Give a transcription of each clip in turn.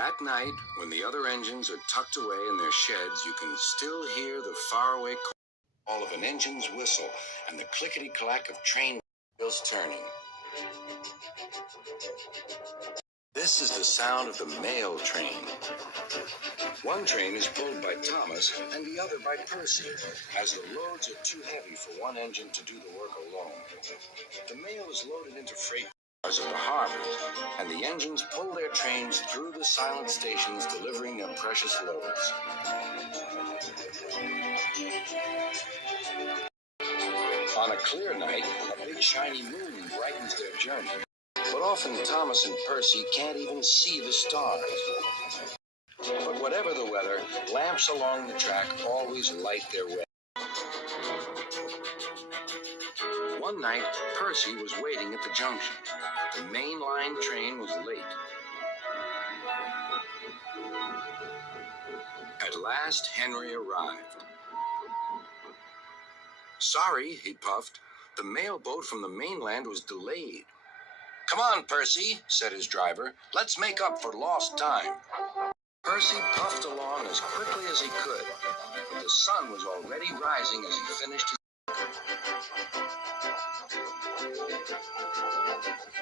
At night, when the other engines are tucked away in their sheds, you can still hear the faraway call of an engine's whistle and the clickety-clack of train wheels turning. This is the sound of the mail train. One train is pulled by Thomas and the other by Percy, as the loads are too heavy for one engine to do the work alone. The mail is loaded into freight cars at the harbors, and the engines pull their trains through the silent stations, delivering their precious loads. On a clear night, a big shiny moon brightens their journey, but often Thomas and Percy can't even see the stars. But whatever the weather, lamps along the track always light their way. One night, Percy was waiting at the junction. The main line train was late. At last, Henry arrived. "Sorry," he puffed. "The mail boat from the mainland was delayed." "Come on, Percy," said his driver. "Let's make up for lost time." Percy puffed along as quickly as he could, but the sun was already rising as he finished his...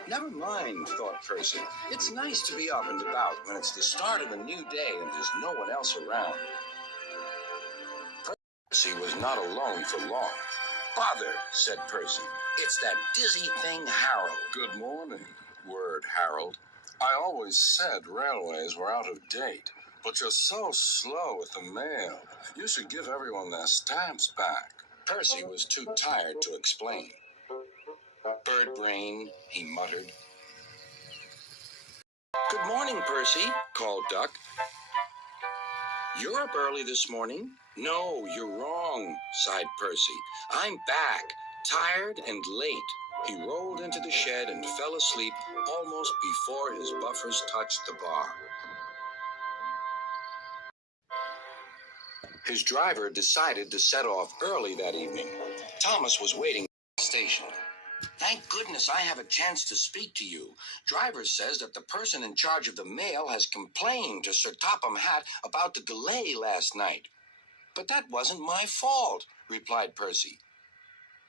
Never mind, thought Percy. It's nice to be up and about when it's the start of a new day and there's no one else around. Percy was not alone for long. "Bother," said Percy. "It's that dizzy thing, Harold." "Good morning," whirred Harold. "I always said railways were out of date, but you're so slow with the mail. You should give everyone their stamps back." Percy was too tired to explain. "Bird brain," he muttered. "Good morning, Percy," called Duck. "You're up early this morning." "No, you're wrong," sighed Percy. "I'm back, tired and late." He rolled into the shed and fell asleep almost before his buffers touched the bar. His driver decided to set off early that evening. Thomas was waiting at the station. "Thank goodness I have a chance to speak to you. Driver says that the person in charge of the mail has complained to Sir Topham Hatt about the delay last night." "But that wasn't my fault," replied Percy.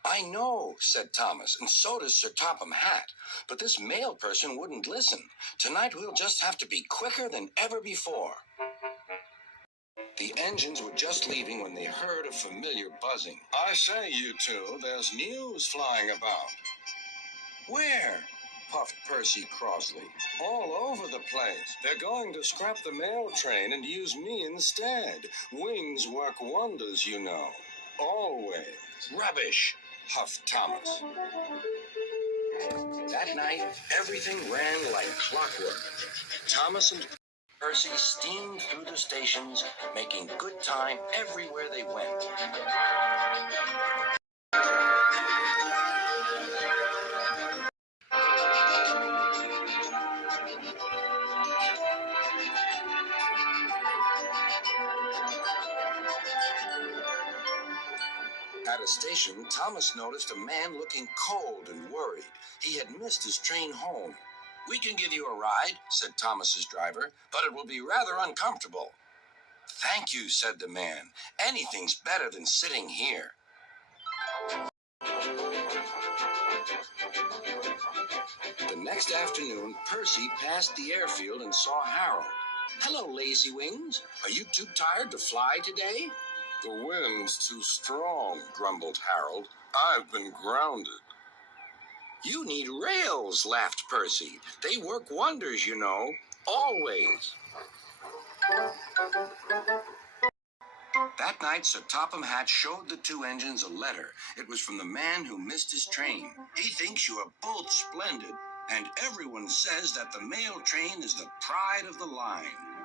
"I know," said Thomas, "and so does Sir Topham Hatt. But this mail person wouldn't listen. Tonight we'll just have to be quicker than ever before." The engines were just leaving when they heard a familiar buzzing. "I say, you two, there's news flying about." "Where?" puffed Percy crossly. "All over the place. They're going to scrap the mail train and use me instead. Wings work wonders, you know. Always." "Rubbish," huffed Thomas. That night, everything ran like clockwork. Thomas and Percy steamed through the stations, making good time everywhere they went. At a station, Thomas noticed a man looking cold and worried. He had missed his train home. "We can give you a ride," said Thomas's driver, "but it will be rather uncomfortable." "Thank you," said the man. "Anything's better than sitting here." The next afternoon, Percy passed the airfield and saw Harold. "Hello, Lazy Wings. Are you too tired to fly today?" "The wind's too strong," grumbled Harold. "I've been grounded." "You need rails," laughed Percy. "They work wonders, you know. Always." That night, Sir Topham Hatt showed the two engines a letter. It was from the man who missed his train. "He thinks you are both splendid, and everyone says that the mail train is the pride of the line."